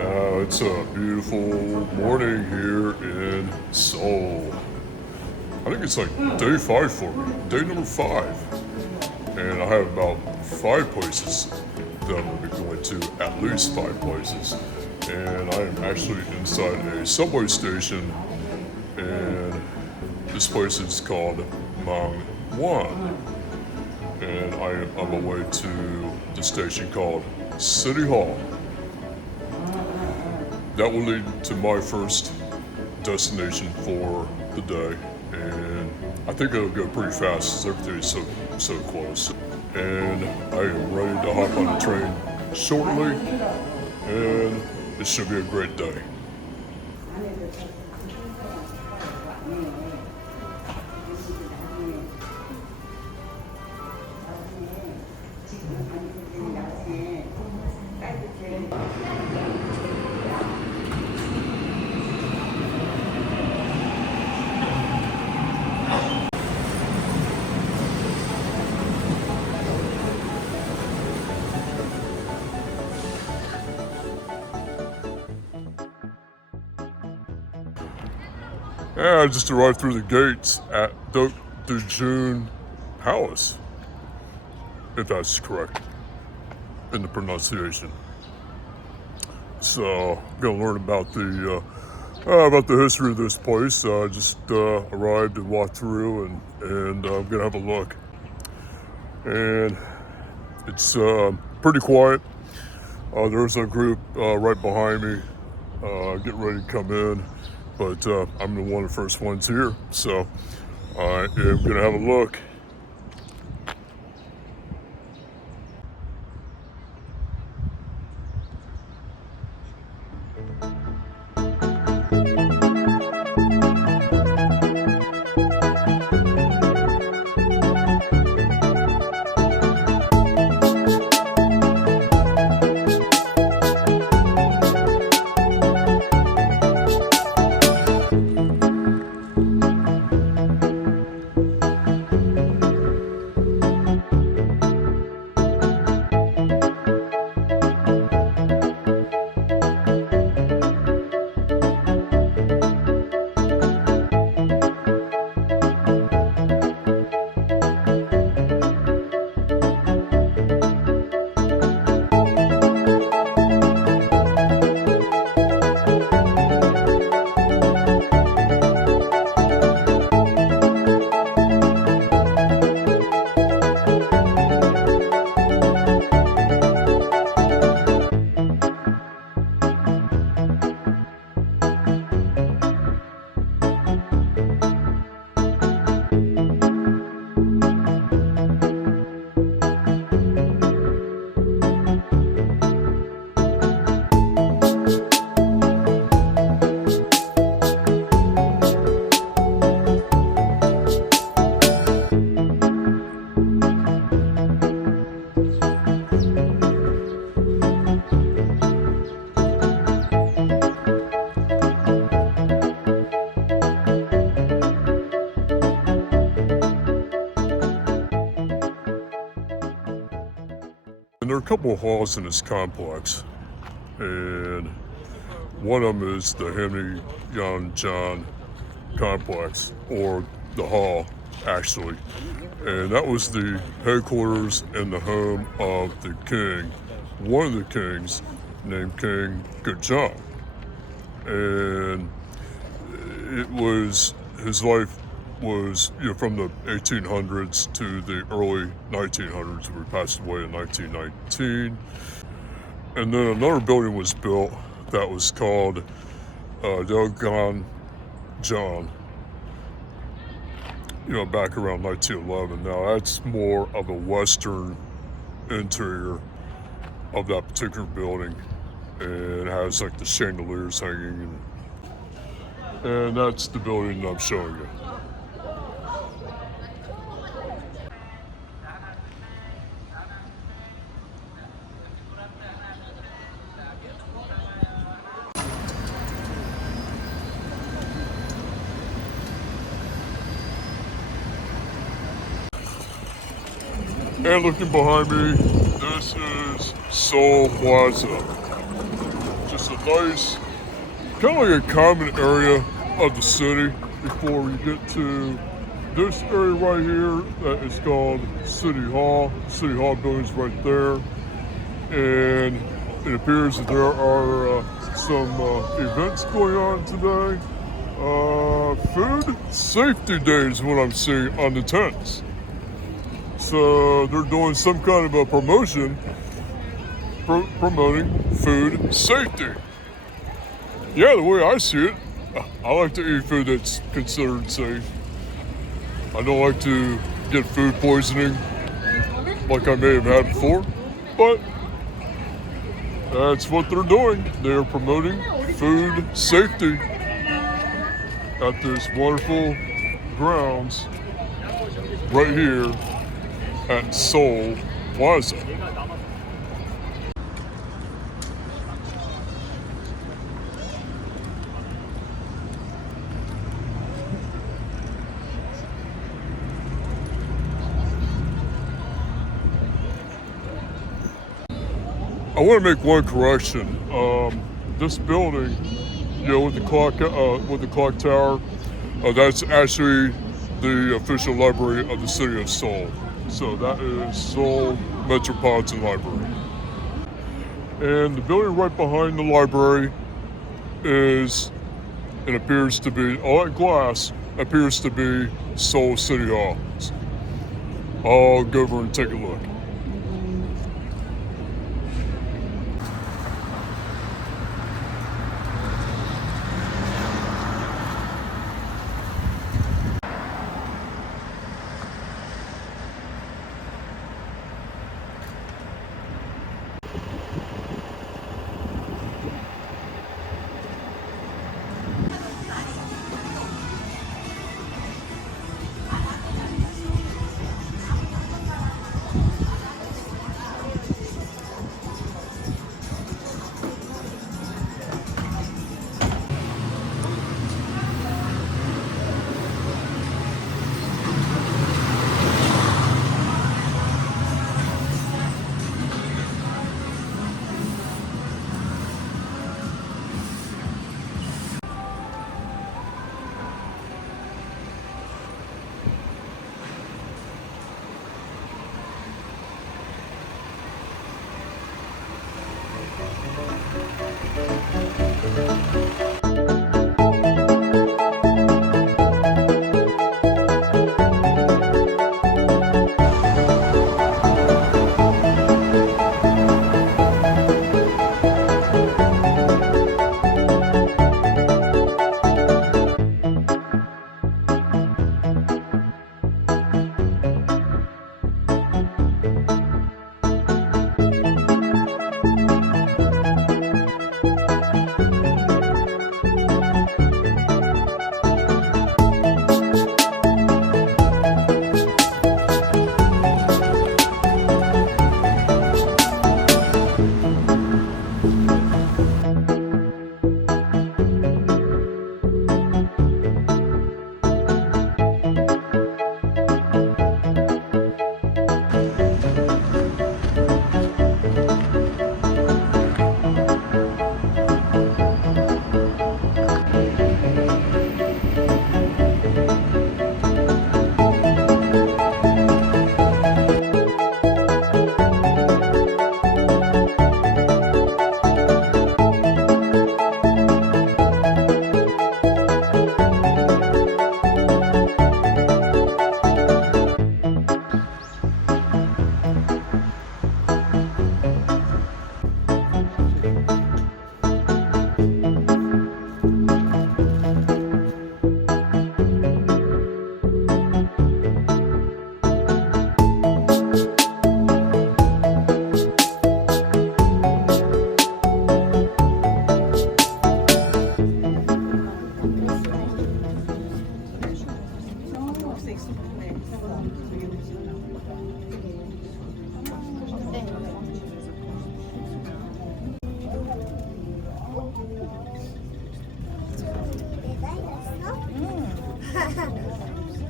It's a beautiful morning here in Seoul. I think it's like day 5 for me, day number 5. And I have about 5 places that I'm going to be going to, at least 5 places. And I am actually inside a subway station, and this place is called Myeongdong. And I am on my way to the station called City Hall. That will lead to my first destination for the day, and I think it'll go pretty fast since everything is so close. And I am ready to hop on the train shortly, and it should be a great day. Yeah, I just arrived through the gates at Deoksugung Palace, if that's correct in the pronunciation. So I'm gonna learn about the history of this place. I just arrived and walked through, and I'm gonna have a look. And it's pretty quiet. There's a group right behind me getting ready to come in. But I'm one of the first ones here, so I am gonna have a look. And there are a couple of halls in this complex, and one of them is the Hamnyeongdong complex, or the hall, actually. And that was the headquarters and the home of the king, one of the kings, named King Joseon. And it was, his life was, from the 1800s to the early 1900s. We passed away in 1919. And then another building was built that was called Deoksugung, back around 1911. Now that's more of a western interior of that particular building, and it has like the chandeliers hanging, and that's the building I'm showing you. And looking behind me, this is Seoul Plaza. Just a nice, kind of like a common area of the city before we get to this area right here that is called City Hall. City Hall building's right there. And it appears that there are some events going on today. Food Safety Day is what I'm seeing on the tents. So they're doing some kind of a promotion promoting food safety. Yeah, the way I see it, I like to eat food that's considered safe. I don't like to get food poisoning like I may have had before, but that's what they're doing. They are promoting food safety at this wonderful grounds right here at Seoul Plaza. I want to make one correction. This building, with the clock tower, that's actually the official library of the city of Seoul. So that is Seoul Metropolitan Library. And the building right behind the library is, it appears to be, all that glass appears to be Seoul City Hall. I'll go over and take a look.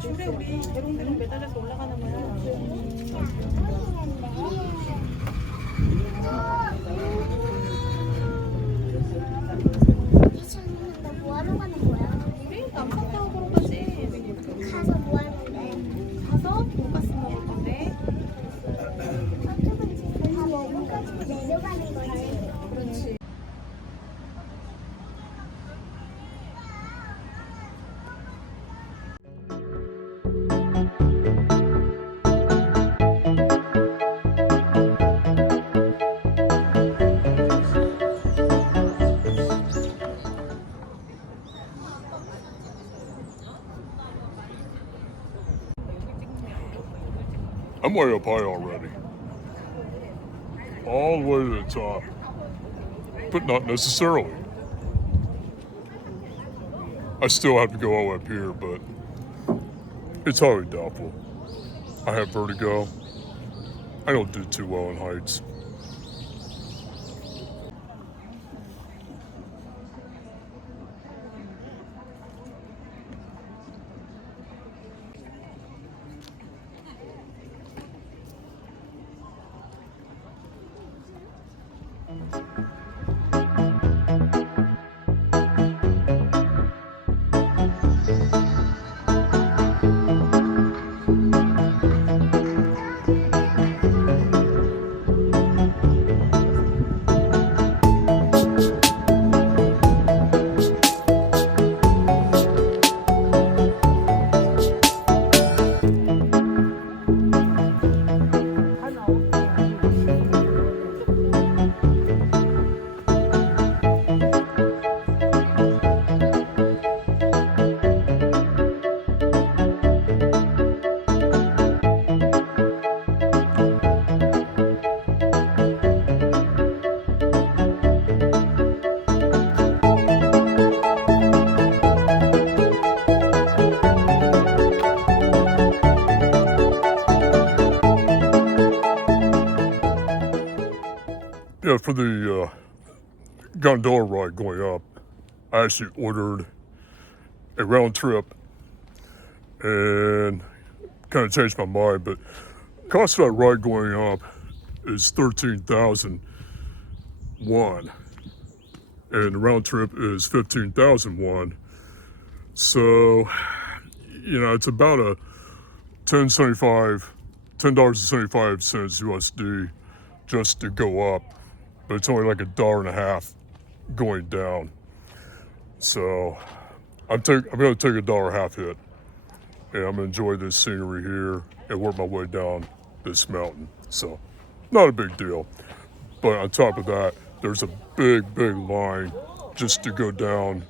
줄에 우리 대롱대롱 매달려서 올라가는 거야. I'm way up high already. All the way to the top. But not necessarily. I still have to go all up here, but it's highly doubtful. I have vertigo. I don't do too well in heights. Yeah, for the gondola ride going up, I actually ordered a round trip and kind of changed my mind, but cost of that ride going up is 13,000 won, and the round trip is 15,000 won. So, it's about a $10.75 USD just to go up, but it's only like $1.50 going down. So I'm going to take $1.50 hit, and I'm going to enjoy this scenery here and work my way down this mountain. So not a big deal. But on top of that, there's a big line just to go down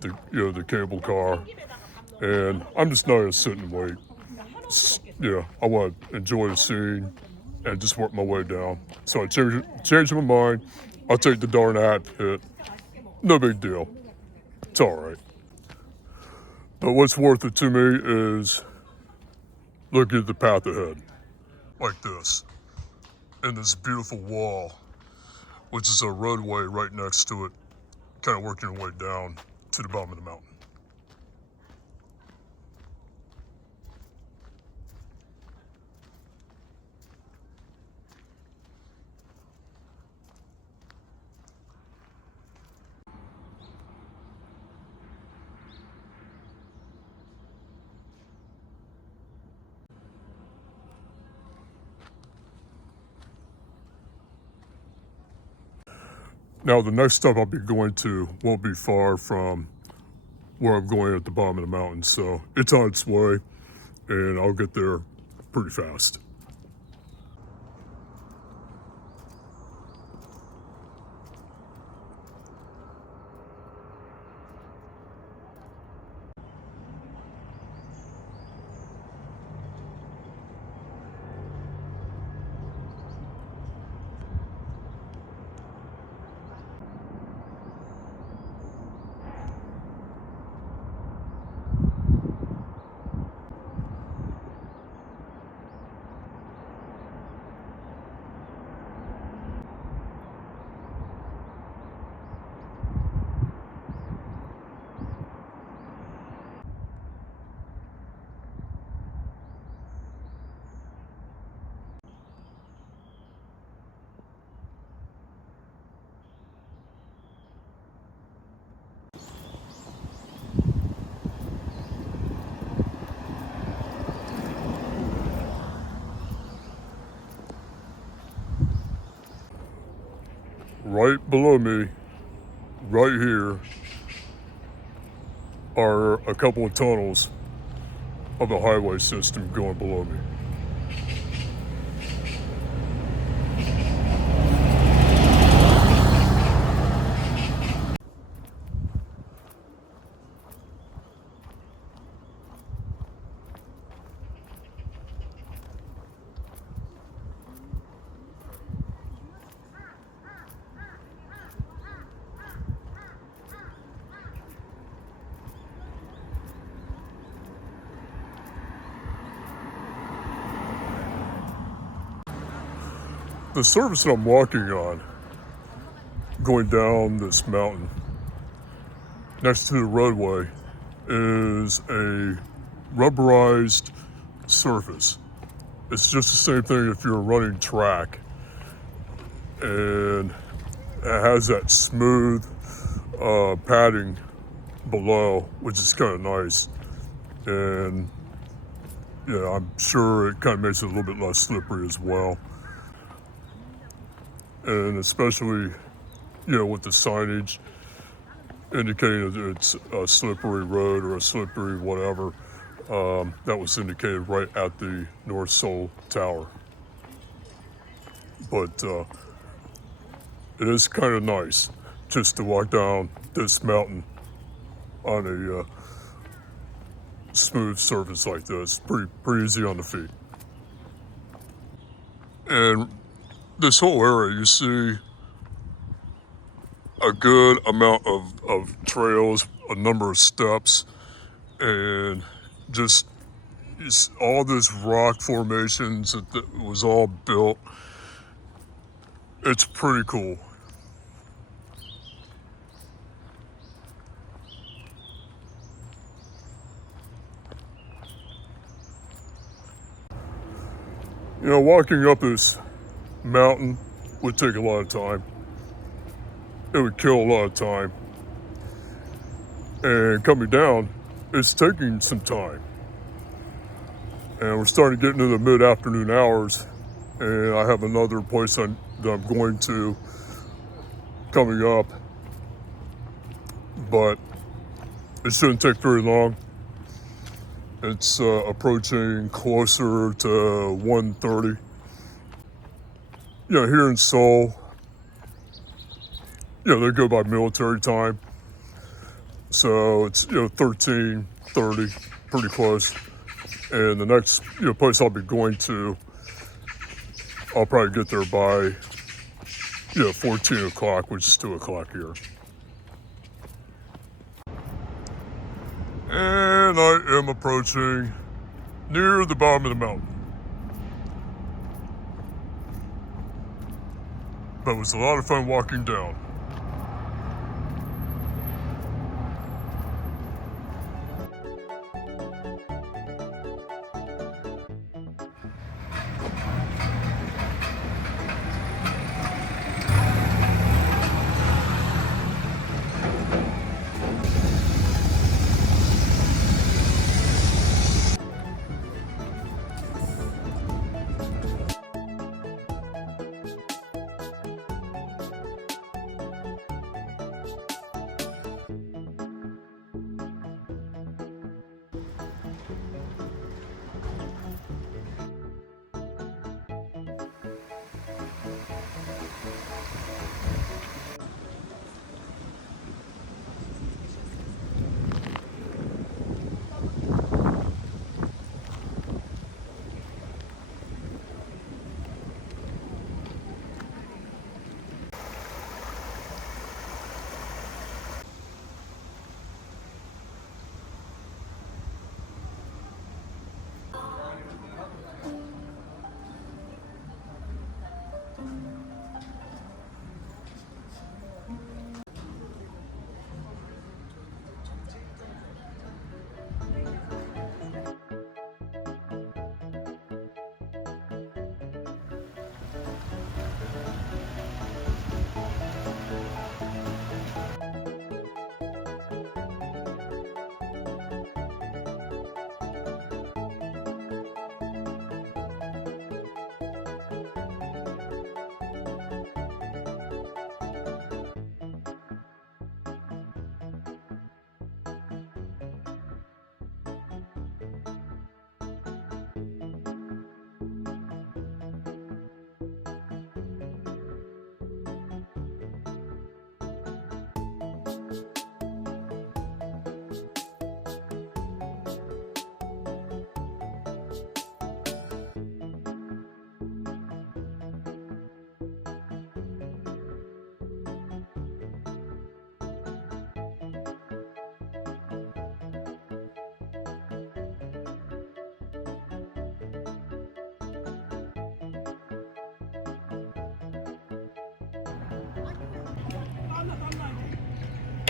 the cable car, and I'm just not going to sit and wait. I want to enjoy the scene and just work my way down. So I changed my mind. I'll take the $1.50 hit. No big deal. It's all right. But what's worth it to me is looking at the path ahead, like this, and this beautiful wall, which is a roadway right next to it, kind of working your way down to the bottom of the mountain. Now, the next stop I'll be going to won't be far from where I'm going at the bottom of the mountain, so it's on its way, and I'll get there pretty fast. Right below me, right here, are a couple of tunnels of the highway system going below me. The surface that I'm walking on, going down this mountain, next to the roadway, is a rubberized surface. It's just the same thing if you're running track. And it has that smooth padding below, which is kind of nice. And yeah, I'm sure it kind of makes it a little bit less slippery as well. And especially, with the signage indicating that it's a slippery road or a slippery whatever, that was indicated right at the North Seoul Tower. But it is kind of nice just to walk down this mountain on a smooth surface like this. Pretty easy on the feet. And this whole area, you see a good amount of trails, a number of steps, and just all this rock formations that was all built. It's pretty cool. Walking up this mountain would take a lot of time. It would kill a lot of time. And coming down, it's taking some time. And we're starting to get into the mid-afternoon hours, and I have another place that I'm going to coming up. But it shouldn't take very long. It's approaching closer to 1:30. Here in Seoul, they go by military time. So it's, 13:30, pretty close. And the next, place I'll be going to, I'll probably get there by, 14 o'clock, which is 2 o'clock here. And I am approaching near the bottom of the mountain. But it was a lot of fun walking down.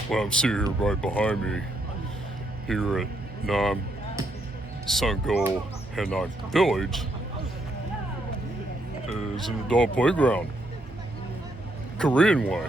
what I'm seeing here right behind me here at Namsangol Hanok Village is an adult playground, Korean way.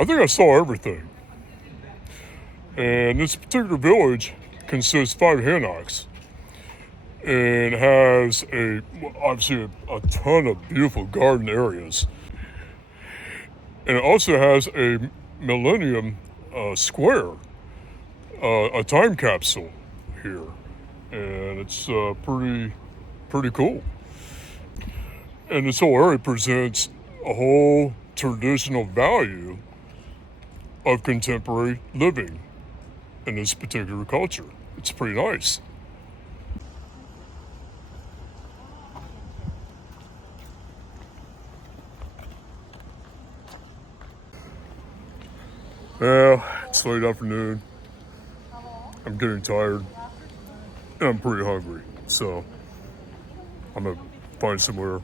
I think I saw everything. And this particular village consists of 5 Hanoks and has obviously a ton of beautiful garden areas. And it also has a Millennium Square, a time capsule here, and it's pretty cool. And this whole area presents a whole traditional value of contemporary living in this particular culture. It's pretty nice. Well, it's late afternoon. I'm getting tired and I'm pretty hungry. So I'm gonna find somewhere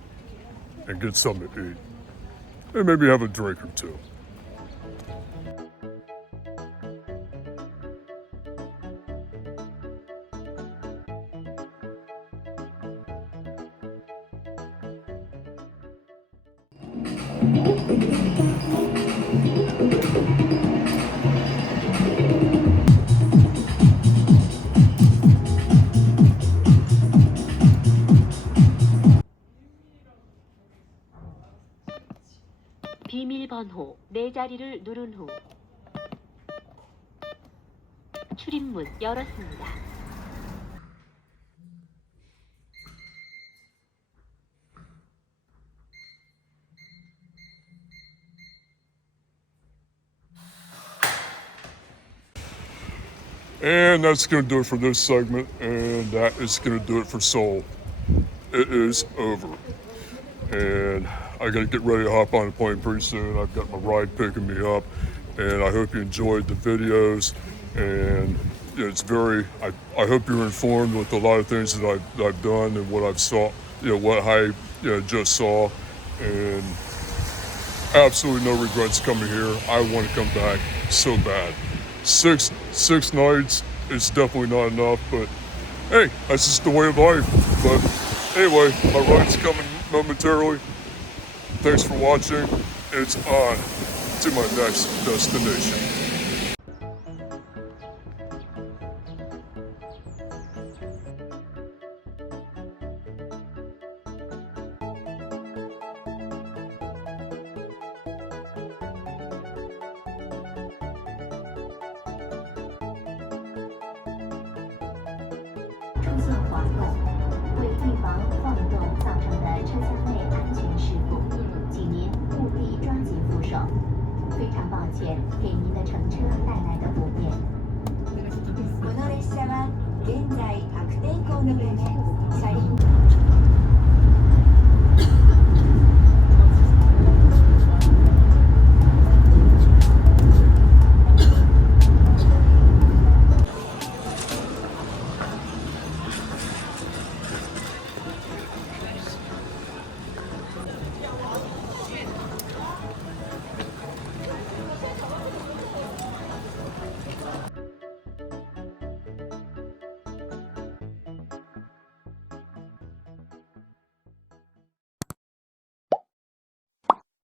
and get something to eat. And maybe have a drink or two. 비밀번호 4자리를 누른 후 출입문 열었습니다. And that's going to do it for this segment, and that is going to do it for Seoul. It is over. And I got to get ready to hop on a plane pretty soon. I've got my ride picking me up, and I hope you enjoyed the videos. And it's very, I hope you're informed with a lot of things that I've done and what I've saw, what I just saw. And absolutely no regrets coming here. I want to come back so bad. Six nights is definitely not enough, but hey, that's just the way of life. But anyway, my ride's coming momentarily. Thanks for watching. It's on to my next destination.